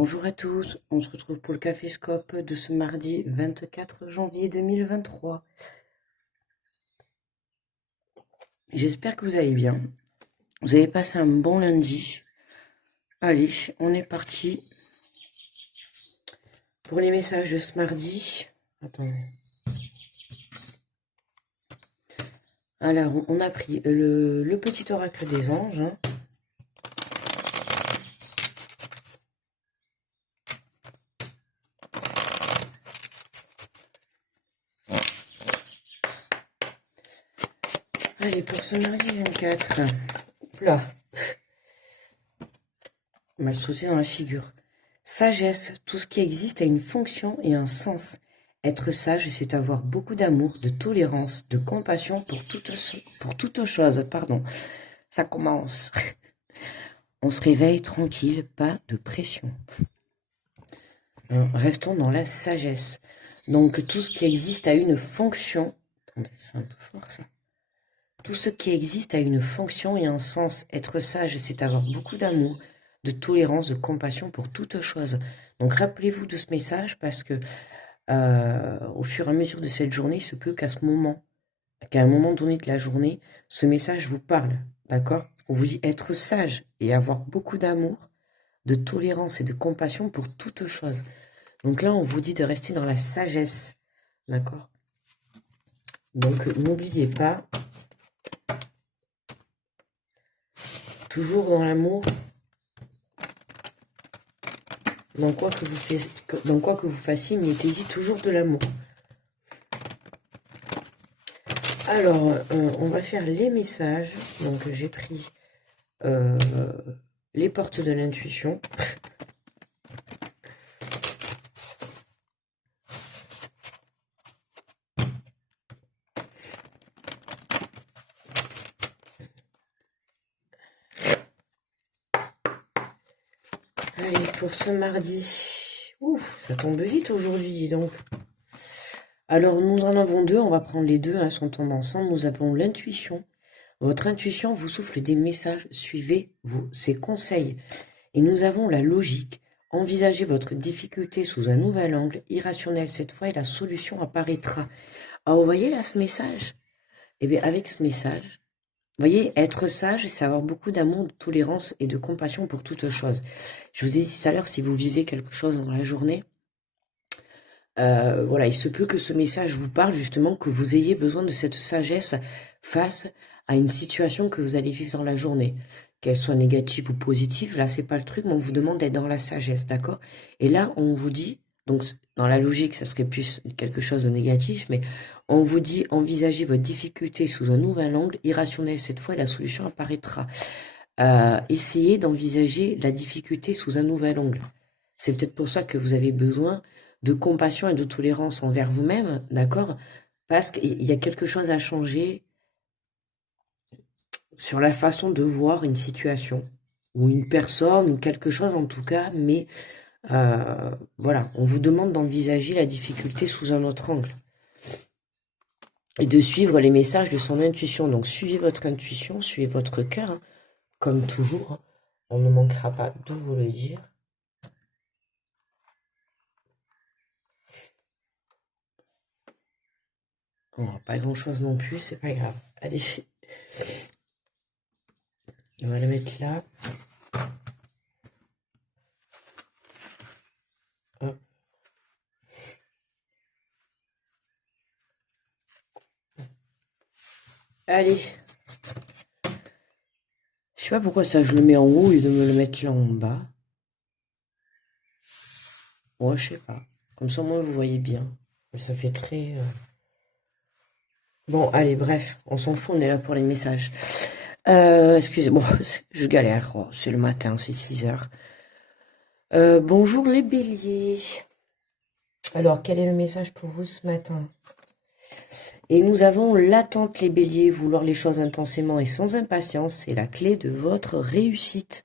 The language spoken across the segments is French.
Bonjour à tous, on se retrouve pour le Caféscope de ce mardi 24 janvier 2023. J'espère que vous allez bien. Vous avez passé un bon lundi. Allez, on est parti pour les messages de ce mardi. Attends. Alors, on a pris le petit oracle des anges. Allez, pour ce mardi 24. Oula. Mal sauté dans la figure. Sagesse, tout ce qui existe a une fonction et un sens. Être sage, c'est avoir beaucoup d'amour, de tolérance, de compassion pour toute chose. Pardon. Ça commence. On se réveille tranquille, pas de pression. Restons dans la sagesse. Donc, tout ce qui existe a une fonction. Attendez, c'est un peu fort ça. Tout ce qui existe a une fonction et un sens. Être sage, c'est avoir beaucoup d'amour, de tolérance, de compassion pour toute chose. Donc, rappelez-vous de ce message parce que au fur et à mesure de cette journée, il se peut qu'à un moment donné de la journée, ce message vous parle. D'accord? On vous dit être sage et avoir beaucoup d'amour, de tolérance et de compassion pour toute chose. Donc là, on vous dit de rester dans la sagesse. D'accord? Donc, n'oubliez pas, toujours dans l'amour, dans quoi que vous fassiez, mettez-y toujours de l'amour. Alors, on va faire les messages. Donc, j'ai pris les portes de l'intuition. Allez, pour ce mardi. Ouf, ça tombe vite aujourd'hui, dis donc. Alors, nous en avons deux. On va prendre les deux, elles sont tombées ensemble. Nous avons l'intuition. Votre intuition vous souffle des messages. Suivez ses conseils. Et nous avons la logique. Envisagez votre difficulté sous un nouvel angle, irrationnel cette fois, et la solution apparaîtra. Alors, vous voyez là ce message? Eh bien, avec ce message, vous voyez, être sage, c'est avoir beaucoup d'amour, de tolérance et de compassion pour toute chose. Je vous ai dit tout à l'heure, si vous vivez quelque chose dans la journée, voilà, il se peut que ce message vous parle justement, que vous ayez besoin de cette sagesse face à une situation que vous allez vivre dans la journée. Qu'elle soit négative ou positive, là, c'est pas le truc, mais on vous demande d'être dans la sagesse, d'accord? Et là, on vous dit, donc dans la logique, ça serait plus quelque chose de négatif, mais on vous dit, envisagez votre difficulté sous un nouvel angle, irrationnel cette fois, et la solution apparaîtra. Essayez d'envisager la difficulté sous un nouvel angle. C'est peut-être pour ça que vous avez besoin de compassion et de tolérance envers vous-même, d'accord? Parce qu'il y a quelque chose à changer sur la façon de voir une situation, ou une personne, ou quelque chose en tout cas, mais voilà, on vous demande d'envisager la difficulté sous un autre angle. Et de suivre les messages de son intuition. Donc suivez votre intuition, suivez votre cœur, hein, comme toujours, hein. On ne manquera pas de vous le dire. Bon, pas grand chose non plus, c'est pas grave. Allez, on va la mettre là. Hop. Allez. Je sais pas pourquoi ça je le mets en haut et de me le mettre là en bas. Ouais, je sais pas. Comme ça, moi, vous voyez bien. Ça fait très... Bon, allez, bref, on s'en fout, on est là pour les messages. Excusez-moi, je galère. Oh, c'est le matin, c'est 6 heures. Bonjour les béliers. Alors, quel est le message pour vous ce matin? Et nous avons l'attente, les béliers, vouloir les choses intensément et sans impatience, c'est la clé de votre réussite.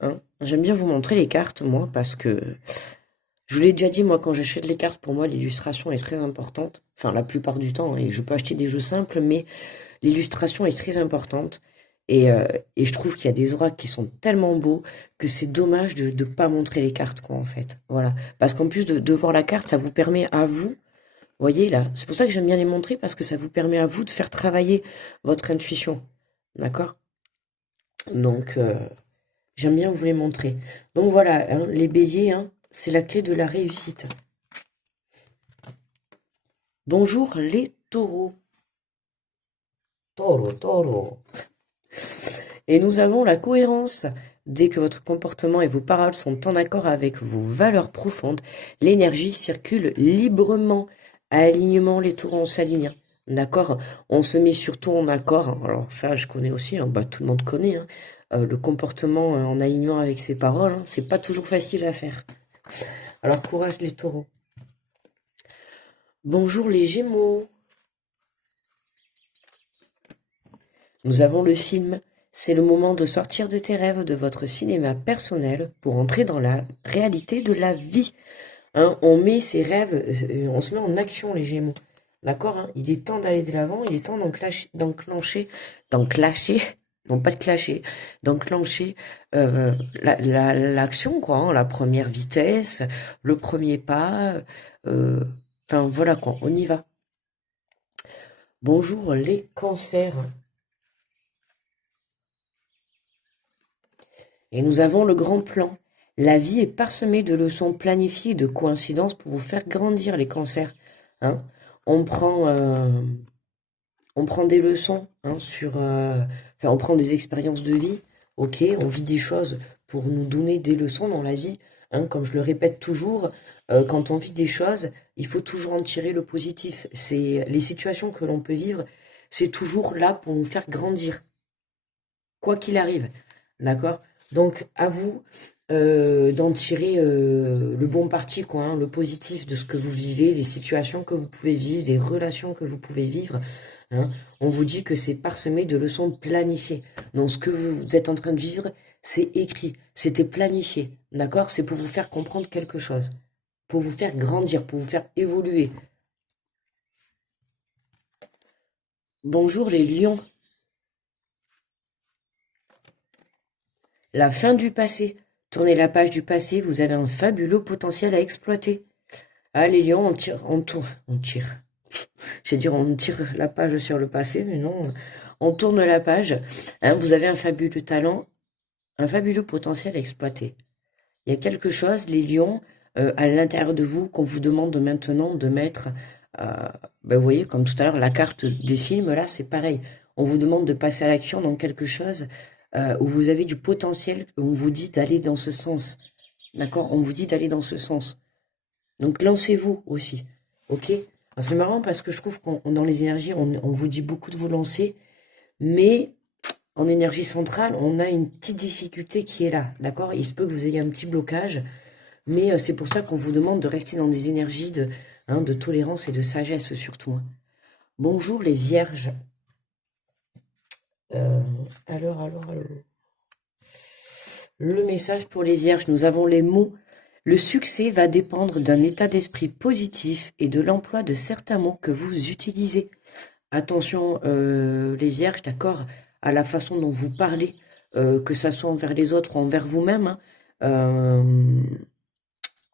Hein, j'aime bien vous montrer les cartes, moi, parce que je vous l'ai déjà dit, moi, quand j'achète les cartes, pour moi, l'illustration est très importante. Enfin, la plupart du temps, et je peux acheter des jeux simples, mais l'illustration est très importante. Et je trouve qu'il y a des oracles qui sont tellement beaux que c'est dommage de ne pas montrer les cartes, quoi, en fait. Voilà. Parce qu'en plus de voir la carte, ça vous permet à vous, voyez là, c'est pour ça que j'aime bien les montrer, parce que ça vous permet à vous de faire travailler votre intuition. D'accord? Donc, j'aime bien vous les montrer. Donc voilà, hein, les béliers, hein, c'est la clé de la réussite. Bonjour les taureaux. Taureau, taureau. Et nous avons la cohérence. Dès que votre comportement et vos paroles sont en accord avec vos valeurs profondes, l'énergie circule librement. Alignement, les taureaux, on s'aligne. D'accord? On se met surtout en accord. Alors ça, je connais aussi, hein, bah, tout le monde connaît. Hein. Le comportement en alignement avec ses paroles, hein, c'est pas toujours facile à faire. Alors courage les taureaux. Bonjour les gémeaux. Nous avons le film. C'est le moment de sortir de tes rêves, de votre cinéma personnel pour entrer dans la réalité de la vie. Hein, on met ses rêves, on se met en action les gémeaux. D'accord, hein, il est temps d'aller de l'avant, il est temps d'enclencher, non pas de clasher, d'enclencher l'action, quoi, hein, la première vitesse, le premier pas, enfin voilà quoi, on y va. Bonjour les cancers. Et nous avons le grand plan. La vie est parsemée de leçons planifiées et de coïncidences pour vous faire grandir les cancers. Hein. On prend des leçons hein, enfin, on prend des expériences de vie. Ok, on vit des choses pour nous donner des leçons dans la vie. Hein, comme je le répète toujours, quand on vit des choses, il faut toujours en tirer le positif. C'est les situations que l'on peut vivre, c'est toujours là pour nous faire grandir, quoi qu'il arrive. D'accord? Donc, à vous d'en tirer le bon parti, quoi, hein, le positif de ce que vous vivez, des situations que vous pouvez vivre, des relations que vous pouvez vivre. Hein. On vous dit que c'est parsemé de leçons planifiées. Donc, ce que vous êtes en train de vivre, c'est écrit, c'était planifié. D'accord? C'est pour vous faire comprendre quelque chose, pour vous faire grandir, pour vous faire évoluer. Bonjour les lions. La fin du passé. Tournez la page du passé, vous avez un fabuleux potentiel à exploiter. Ah, les lions, on tire. J'ai dire on tire la page sur le passé, mais non, on tourne la page. Hein, vous avez un fabuleux talent, un fabuleux potentiel à exploiter. Il y a quelque chose, les lions, à l'intérieur de vous, qu'on vous demande maintenant de mettre. Ben, vous voyez, comme tout à l'heure, la carte des films, là, c'est pareil. On vous demande de passer à l'action dans quelque chose où vous avez du potentiel, on vous dit d'aller dans ce sens. D'accord? On vous dit d'aller dans ce sens. Donc lancez-vous aussi. Ok? C'est marrant parce que je trouve qu'on dans les énergies, on vous dit beaucoup de vous lancer, mais en énergie centrale, on a une petite difficulté qui est là. D'accord? Il se peut que vous ayez un petit blocage, mais c'est pour ça qu'on vous demande de rester dans des énergies de tolérance et de sagesse surtout. Hein. Bonjour les vierges. Alors. Le message pour les vierges, nous avons les mots. Le succès va dépendre d'un état d'esprit positif et de l'emploi de certains mots que vous utilisez. Attention les vierges, d'accord, à la façon dont vous parlez, que ça soit envers les autres ou envers vous-même. Hein.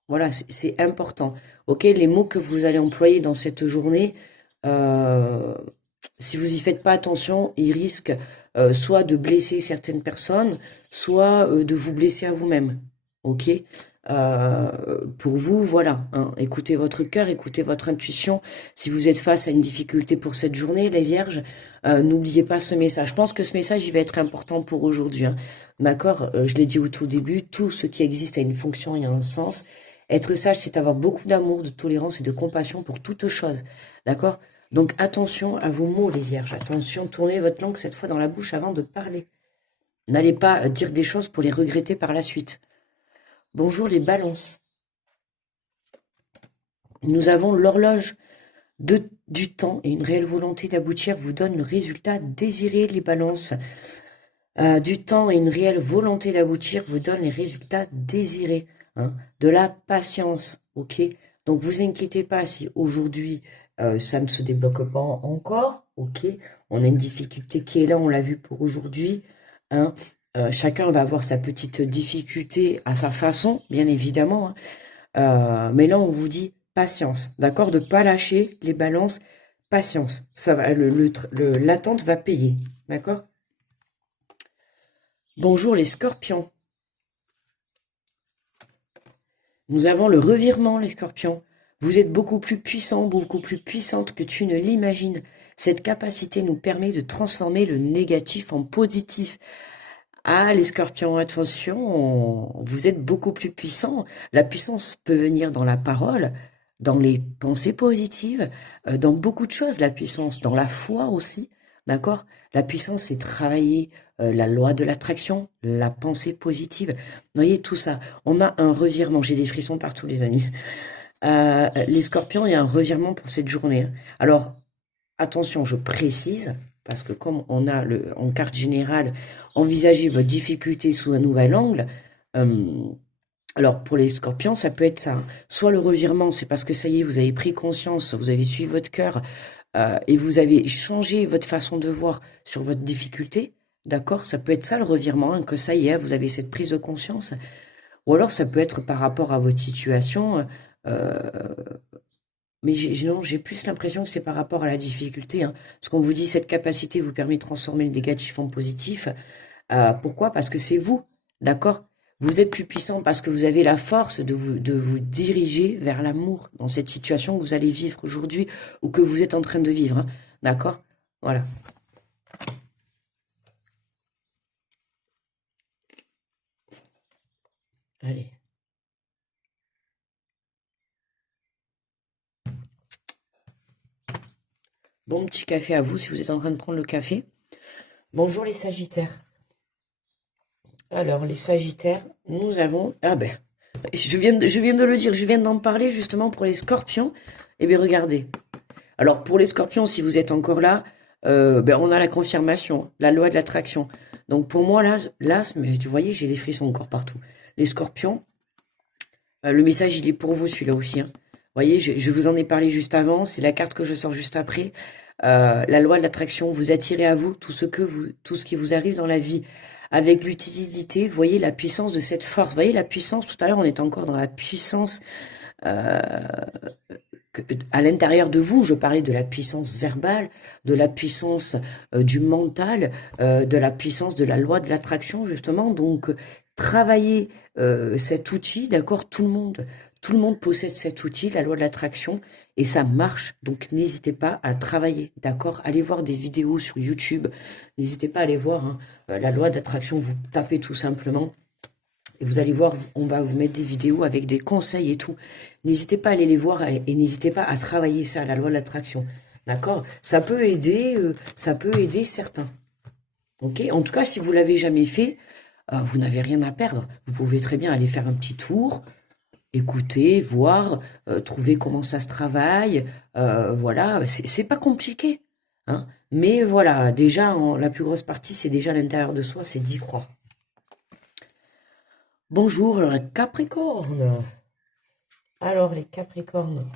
Voilà, c'est important. Ok, les mots que vous allez employer dans cette journée, si vous y faites pas attention, ils risquent soit de blesser certaines personnes, soit de vous blesser à vous-même. Ok? Pour vous, voilà. Hein, écoutez votre cœur, écoutez votre intuition. Si vous êtes face à une difficulté pour cette journée, les vierges, n'oubliez pas ce message. Je pense que ce message, il va être important pour aujourd'hui. Hein. D'accord? Je l'ai dit au tout début, tout ce qui existe a une fonction et un sens. Être sage, c'est avoir beaucoup d'amour, de tolérance et de compassion pour toute chose. D'accord? Donc attention à vos mots, les vierges. Attention, tournez votre langue cette fois dans la bouche avant de parler. N'allez pas dire des choses pour les regretter par la suite. Bonjour les balances. Nous avons l'horloge du temps et une réelle volonté d'aboutir vous donne le résultat désiré, les balances. Du temps et une réelle volonté d'aboutir vous donne les résultats désirés. Hein, de la patience, ok? Donc vous inquiétez pas si aujourd'hui ça ne se débloque pas encore, ok. On a une difficulté qui est là, on l'a vu pour aujourd'hui, hein. Chacun va avoir sa petite difficulté à sa façon, bien évidemment, hein. Mais là, on vous dit patience, d'accord? De pas lâcher les balances, patience. Ça va, l'attente va payer, d'accord? Bonjour les scorpions. Nous avons le revirement, les scorpions. Vous êtes beaucoup plus puissants, beaucoup plus puissantes que tu ne l'imagines. Cette capacité nous permet de transformer le négatif en positif. Ah, les scorpions, attention, vous êtes beaucoup plus puissants. La puissance peut venir dans la parole, dans les pensées positives, dans beaucoup de choses, la puissance, dans la foi aussi, d'accord? La puissance, c'est travailler la loi de l'attraction, la pensée positive. Vous voyez, tout ça. On a un revirement. J'ai des frissons partout, les amis. Les scorpions, il y a un revirement pour cette journée, hein. Alors, attention, je précise, parce que comme on a en carte générale, envisagez votre difficulté sous un nouvel angle. Alors, pour les scorpions, ça peut être ça, hein. Soit le revirement, c'est parce que ça y est, vous avez pris conscience, vous avez suivi votre cœur, et vous avez changé votre façon de voir sur votre difficulté. D'accord? Ça peut être ça le revirement, hein, que ça y est, vous avez cette prise de conscience. Ou alors, ça peut être par rapport à votre situation. euh, mais non, j'ai plus l'impression que c'est par rapport à la difficulté, hein. Parce qu'on vous dit cette capacité vous permet de transformer le négatif en positif. Pourquoi? Parce que c'est vous, d'accord? Vous êtes plus puissant parce que vous avez la force de vous diriger vers l'amour dans cette situation que vous allez vivre aujourd'hui ou que vous êtes en train de vivre, hein. D'accord? Voilà. Allez. Bon petit café à vous si vous êtes en train de prendre le café. Bonjour les Sagittaires. Alors, les Sagittaires, nous avons... Ah ben, je viens de le dire, je viens d'en parler justement pour les Scorpions. Eh bien, regardez. Alors, pour les Scorpions, si vous êtes encore là, ben, on a la confirmation, la loi de l'attraction. Donc, pour moi, là, mais vous voyez, j'ai des frissons encore partout. Les Scorpions, le message, il est pour vous, celui-là aussi, hein. Vous voyez, je vous en ai parlé juste avant, c'est la carte que je sors juste après. La loi de l'attraction, vous attirez à vous tout ce qui vous arrive dans la vie. Avec l'utilité, vous voyez la puissance de cette force. Vous voyez la puissance, tout à l'heure, on était encore dans la puissance euh, à l'intérieur de vous. Je parlais de la puissance verbale, de la puissance du mental, de la puissance de la loi de l'attraction, justement. Donc, travailler cet outil, d'accord, tout le monde possède cet outil, la loi de l'attraction, et ça marche. Donc, n'hésitez pas à travailler, d'accord? Allez voir des vidéos sur YouTube. N'hésitez pas à aller voir, hein, la loi d'attraction. Vous tapez tout simplement. Et vous allez voir, on va vous mettre des vidéos avec des conseils et tout. N'hésitez pas à aller les voir et n'hésitez pas à travailler ça, la loi de l'attraction. D'accord? Ça peut aider certains. Ok? En tout cas, si vous l'avez jamais fait, vous n'avez rien à perdre. Vous pouvez très bien aller faire un petit tour, écouter, voir, trouver comment ça se travaille. Voilà, c'est pas compliqué, hein. Mais voilà, déjà, la plus grosse partie, c'est déjà à l'intérieur de soi, c'est d'y croire. Bonjour, le Capricorne. Alors, les Capricornes,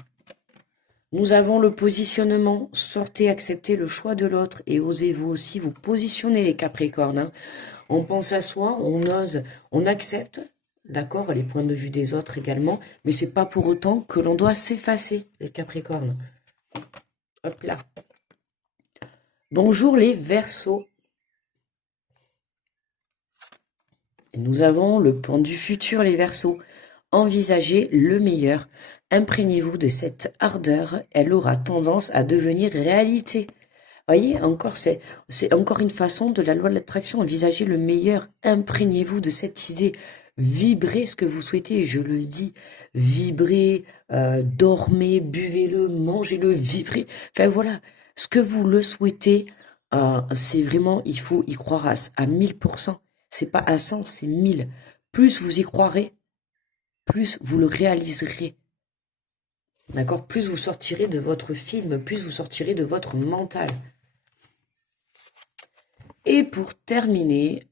nous avons le positionnement. Sortez, acceptez le choix de l'autre et osez vous aussi vous positionner, les Capricornes, hein. On pense à soi, on ose, on accepte, d'accord, les points de vue des autres également, mais c'est pas pour autant que l'on doit s'effacer, les Capricornes. Hop là. Bonjour les Verseaux. Et nous avons le plan du futur, les Verseaux. Envisagez le meilleur. Imprégnez-vous de cette ardeur. Elle aura tendance à devenir réalité. Voyez, encore, c'est encore une façon de la loi de l'attraction. Envisagez le meilleur. Imprégnez-vous de cette idée. Vibrez ce que vous souhaitez. Je le dis. Vibrez, dormez, buvez-le, mangez-le, vibrez. Enfin voilà, ce que vous le souhaitez, c'est vraiment, il faut y croire à 1000%. C'est pas à 100, c'est 1000. Plus vous y croirez, plus vous le réaliserez. D'accord? Plus vous sortirez de votre film, plus vous sortirez de votre mental. Et pour terminer,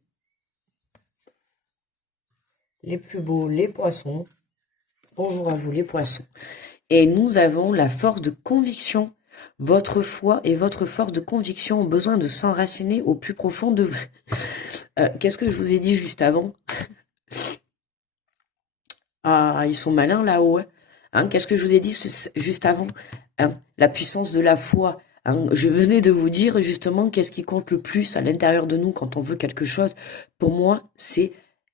les plus beaux, les poissons. Bonjour à vous les poissons. Et nous avons la force de conviction. Votre foi et votre force de conviction ont besoin de s'enraciner au plus profond de vous. Qu'est-ce que je vous ai dit juste avant? Ah, ils sont malins là-haut. Hein, qu'est-ce que je vous ai dit juste avant? Hein, la puissance de la foi. Hein, je venais de vous dire justement qu'est-ce qui compte le plus à l'intérieur de nous quand on veut quelque chose. Pour moi, il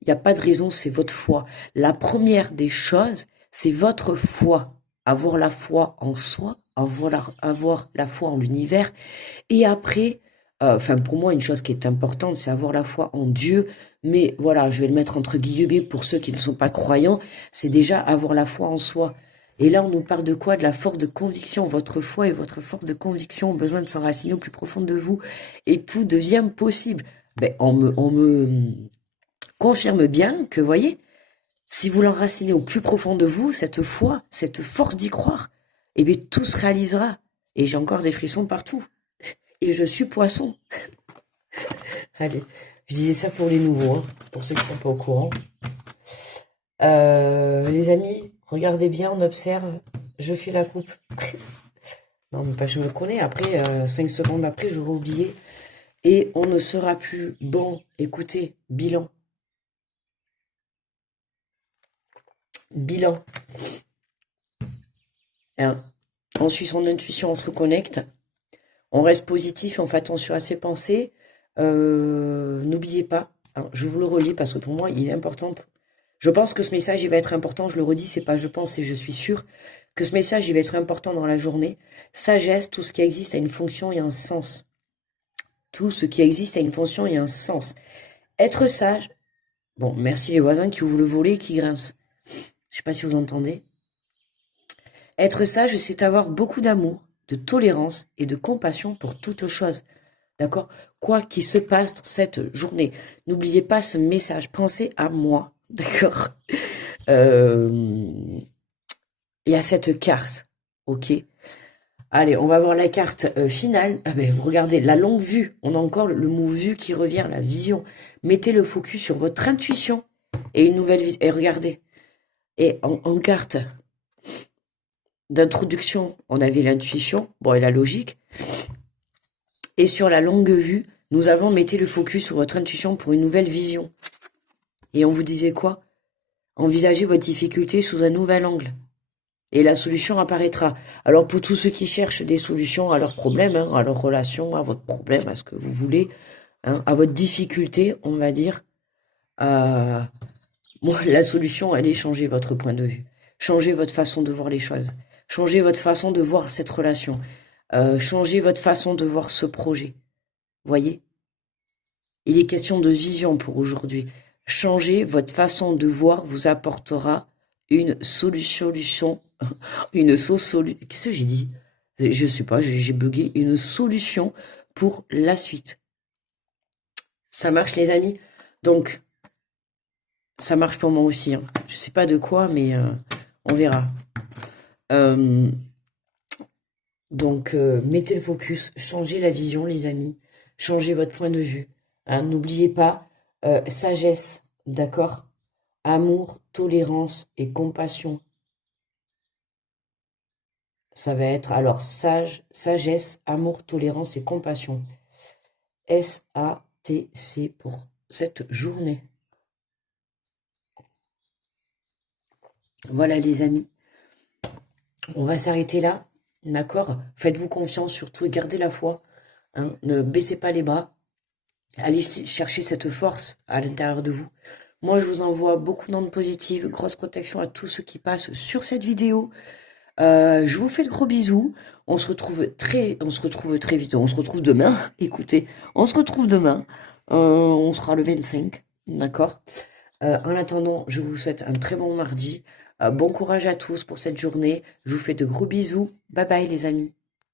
n'y a pas de raison, c'est votre foi. La première des choses, c'est votre foi. Avoir la foi en soi, avoir la foi en l'univers. Et après, enfin pour moi, une chose qui est importante, c'est avoir la foi en Dieu. Mais voilà, je vais le mettre entre guillemets pour ceux qui ne sont pas croyants, c'est déjà avoir la foi en soi. Et là, on nous parle de quoi? De la force de conviction. Votre foi et votre force de conviction ont besoin de s'enraciner au plus profond de vous. Et tout devient possible. Ben, on me confirme bien que, voyez, si vous l'enracinez au plus profond de vous, cette foi, cette force d'y croire, eh bien, tout se réalisera. Et j'ai encore des frissons partout. Et je suis poisson. Allez, je disais ça pour les nouveaux, hein, pour ceux qui ne sont pas au courant. Les amis, regardez bien, on observe. Je fais la coupe. Non, mais pas je me connais. Après, 5 secondes après, j'aurai oublié. Et on ne sera plus bon. Écoutez, bilan. Bilan. Hein. On suit son intuition, on se reconnecte. On reste positif, on fait attention à ses pensées. N'oubliez pas, hein, je vous le relis parce que pour moi, il est important. Je pense que ce message, il va être important. Je le redis, c'est pas je pense, c'est je suis sûr que ce message, il va être important dans la journée. Sagesse, tout ce qui existe a une fonction et un sens. Tout ce qui existe a une fonction et un sens. Être sage. Bon, merci les voisins qui ouvrent le volet et qui grincent. Je sais pas si vous entendez. Être sage, c'est avoir beaucoup d'amour, de tolérance et de compassion pour toute chose. D'accord? Quoi qu'il se passe dans cette journée, n'oubliez pas ce message. Pensez à moi. D'accord? Et à cette carte. Ok? Allez, on va voir la carte finale. Ah ben, regardez, la longue vue. On a encore le mot vue qui revient, la vision. Mettez le focus sur votre intuition et une nouvelle vision. Et regardez. Et en carte d'introduction, on avait l'intuition, bon, et la logique. Et sur la longue vue, nous avons mettez le focus sur votre intuition pour une nouvelle vision. Et on vous disait quoi? Envisagez votre difficulté sous un nouvel angle. Et la solution apparaîtra. Alors pour tous ceux qui cherchent des solutions à leurs problèmes, hein, à leurs relations, à votre problème, à ce que vous voulez, hein, à votre difficulté, on va dire, moi, la solution, elle est changer votre point de vue. Changer votre façon de voir les choses. Changer votre façon de voir cette relation. Changer votre façon de voir ce projet. Voyez? Il est question de vision pour aujourd'hui. Changer votre façon de voir vous apportera une solution, qu'est-ce que j'ai dit? Je sais pas, j'ai bugué, une solution pour la suite. Ça marche les amis? Donc, ça marche pour moi aussi. Hein. Je sais pas de quoi, mais on verra. Donc, mettez le focus, changez la vision les amis, changez votre point de vue. Hein, n'oubliez pas, sagesse, d'accord? Amour, tolérance et compassion. Ça va être, alors, sagesse, amour, tolérance et compassion. SATC pour cette journée. Voilà les amis. On va s'arrêter là, d'accord? Faites-vous confiance surtout et gardez la foi. Hein, ne baissez pas les bras. Allez chercher cette force à l'intérieur de vous. Moi, je vous envoie beaucoup d'ondes positives, grosse protection à tous ceux qui passent sur cette vidéo. Je vous fais de gros bisous. On se retrouve très vite. On se retrouve demain. Écoutez, on se retrouve demain. On sera le 25, d'accord? En attendant, je vous souhaite un très bon mardi. Bon courage à tous pour cette journée. Je vous fais de gros bisous. Bye bye les amis.